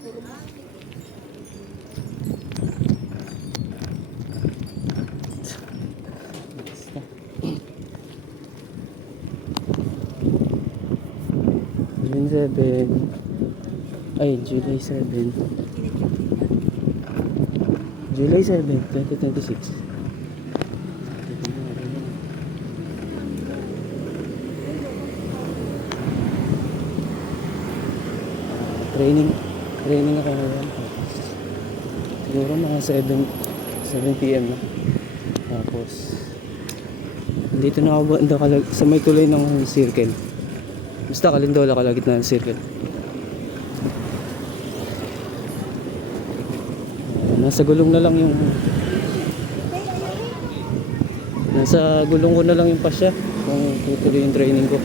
June 7. Ay, July 7. July 7, 2026. Training ako ngayon. Siguro mga 7 PM na. Tapos dito na ako sa may tuloy ng circle. Basta Kalindola kalagitnaan ng circle. Nasa gulong na lang yung ko na lang yung pasya kung tutuloy yung training ko.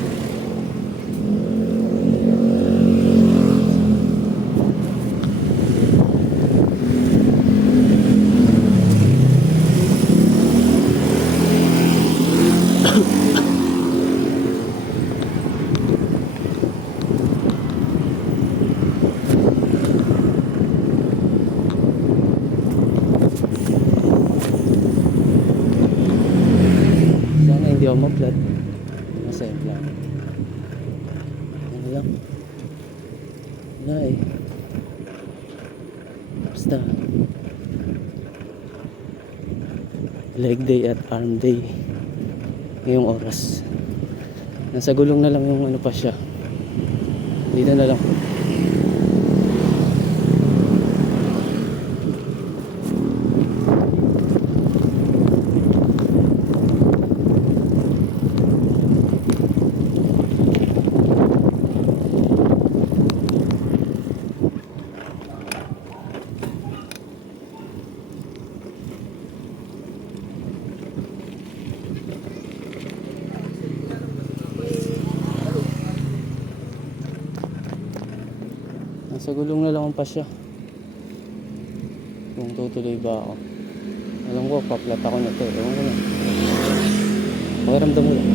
Hindi ako mag-flat. Masaya lang. Ano lang? Wala eh. Basta leg day at arm day ngayong oras. Nasa gulong na lang yung ano pa siya. Dito na lang. Nasa gulong na lang ang pasya kung tutuloy ba ako. Alam ko paplat ako na to. Ewan ko na. Pakiramdam mo lang.